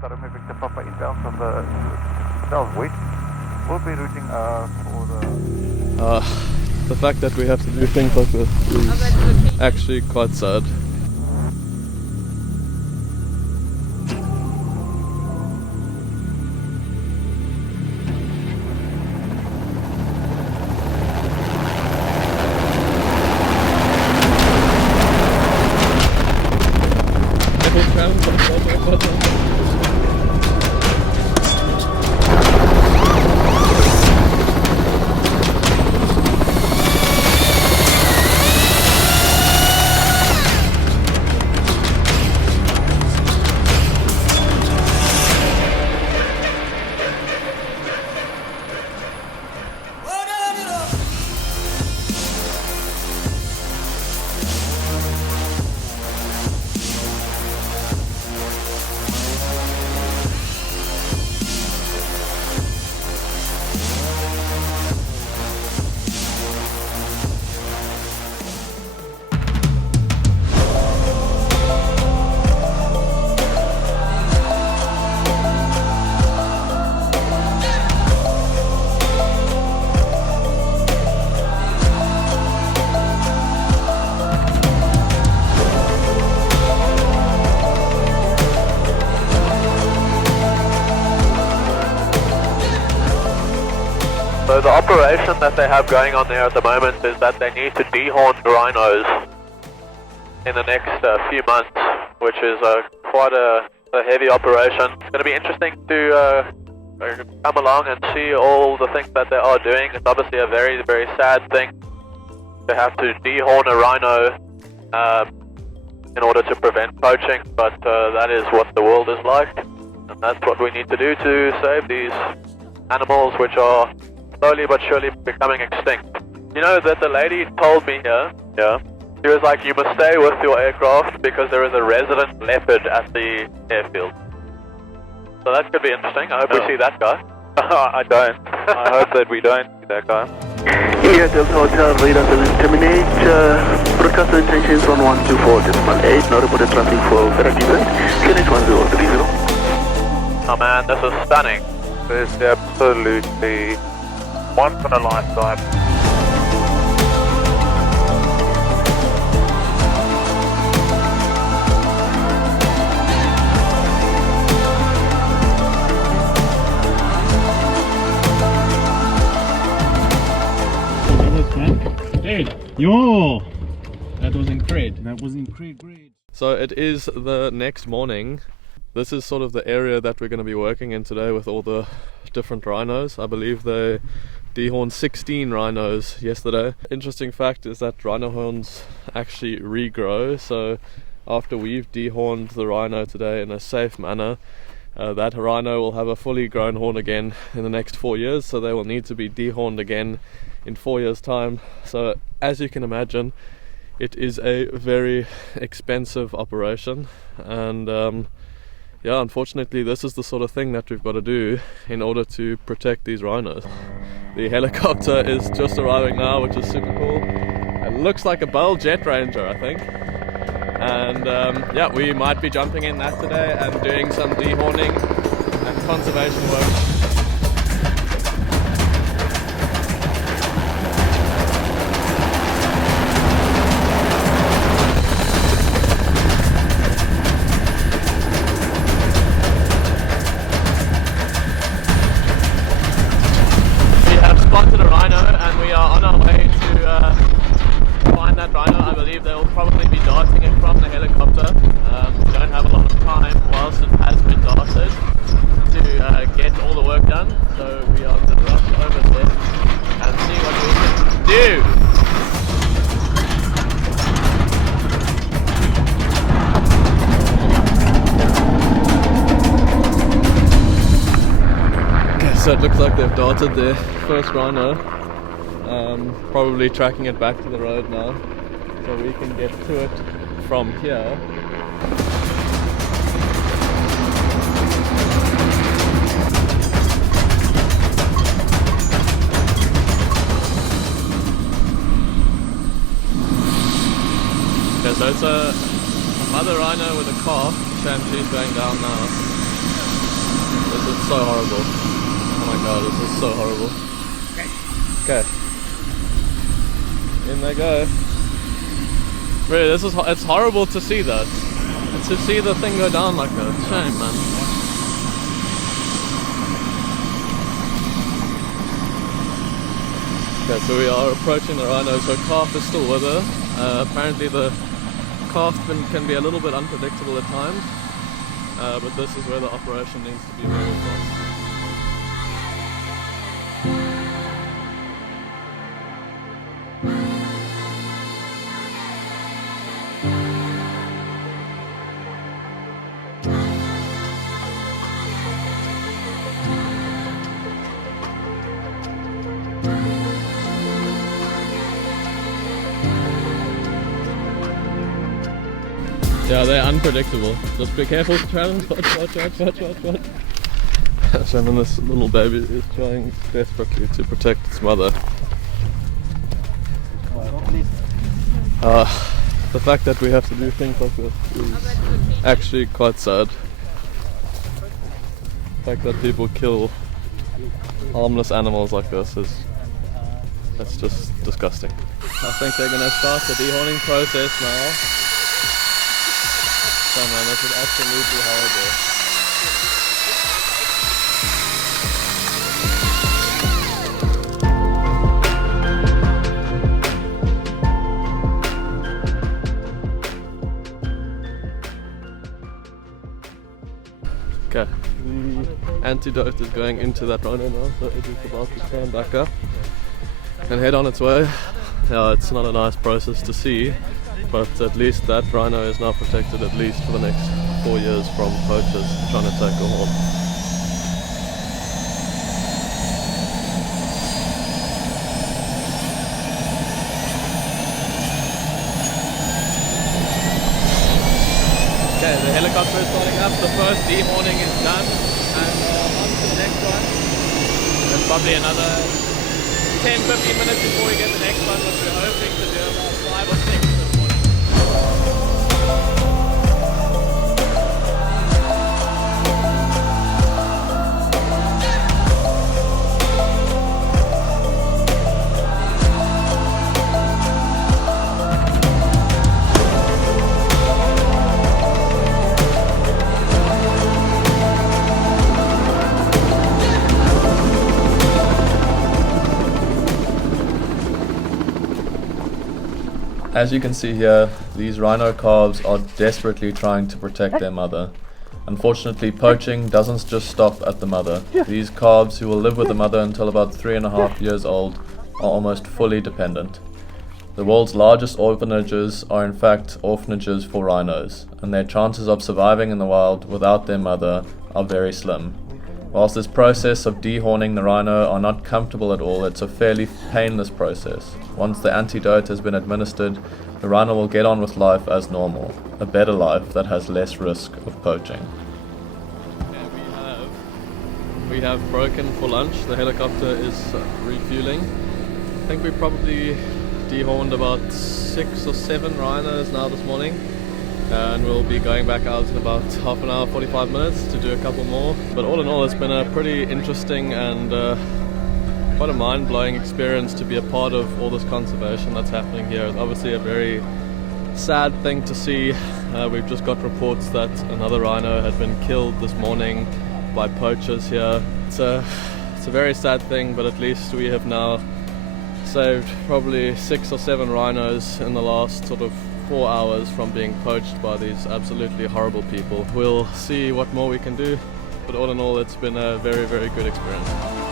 start removing the proper inbound from the southwest. We'll be routing for the fact that we have to do things like this is actually quite sad. So the operation that they have going on there at the moment is that they need to dehorn rhinos in the next few months, which is quite a heavy operation. It's going to be interesting to come along and see all the things that they are doing. It's obviously a very, very sad thing to have to dehorn a rhino in order to prevent poaching, but that is what the world is like, and that's what we need to do to save these animals which are slowly but surely becoming extinct. You know that the lady told me here, she was like, you must stay with your aircraft because there is a resident leopard at the airfield. So that could be interesting. I hope we see that guy. I don't. I hope that we don't see that guy. India Delta Hotel, radar service terminate. Broadcast intentions on 124.8. No reported traffic for Vera descent. Finish 1030. Oh man, this is stunning. This is absolutely once in a lifetime. Hey, yo! That was incredible. Great. So it is the next morning. This is sort of the area that we're going to be working in today with all the different rhinos. I believe they dehorned 16 rhinos yesterday. Interesting fact is that rhino horns actually regrow, so after we've dehorned the rhino today in a safe manner, that rhino will have a fully grown horn again in the next 4 years, so they will need to be dehorned again in 4 years time. So as you can imagine, it is a very expensive operation, and yeah, unfortunately this is the sort of thing that we've got to do in order to protect these rhinos. The helicopter is just arriving now, which is super cool. It looks like a Bell Jet Ranger, I think. And yeah, we might be jumping in that today and doing some dehorning and conservation work. Spotted a rhino and we are on our way to find that rhino. I believe they will probably be darting it from the helicopter. We don't have a lot of time whilst it has been darted to get all the work done, so we are going to rush over there and see what we can do. So it looks like they've darted their first rhino, probably tracking it back to the road now, so we can get to it from here. Okay, so it's a mother rhino with a calf, and she's going down now. is so horrible. Oh my god, this is so horrible. Okay. In they go. Really, it's horrible to see that. To see the thing go down like that. Shame, man. Okay, so we are approaching the rhino, so calf is still with her. Apparently the calf can be a little bit unpredictable at times, but this is where the operation needs to be very fast. Yeah, they're unpredictable. Just be careful, Travis. Watch. So then this little baby is trying desperately to protect its mother. The fact that we have to do things like this is actually quite sad. The fact that people kill harmless animals like this that's just disgusting. I think they're gonna start the dehorning process now. So man, this is absolutely horrible. Okay, the antidote is going into that rhino now, so it is about to stand back up and head on its way. Yeah, it's not a nice process to see, but at least that rhino is now protected at least for the next 4 years from poachers trying to take her home. Okay, the helicopter is starting up, the first dehorning is done, and on to the next one. There's probably another 10-15 minutes before we get the next one, but we're hoping to do about 5 or 6 this morning. As you can see here, these rhino calves are desperately trying to protect their mother. Unfortunately, poaching doesn't just stop at the mother. These calves, who will live with the mother until about 3.5 years old, are almost fully dependent. The world's largest orphanages are in fact orphanages for rhinos, and their chances of surviving in the wild without their mother are very slim. Whilst this process of dehorning the rhino are not comfortable at all, it's a fairly painless process. Once the antidote has been administered, the rhino will get on with life as normal, a better life that has less risk of poaching. We have broken for lunch. The helicopter is refueling. I think we probably dehorned about 6 or 7 rhinos now this morning. And we'll be going back out in about half an hour, 45 minutes to do a couple more. But all in all, it's been a pretty interesting and quite a mind-blowing experience to be a part of all this conservation that's happening here. It's obviously a very sad thing to see. We've just got reports that another rhino had been killed this morning by poachers here. It's a very sad thing, but at least we have now saved probably 6 or 7 rhinos in the last sort of 4 hours from being poached by these absolutely horrible people. We'll see what more we can do, but all in all, it's been a very, very good experience.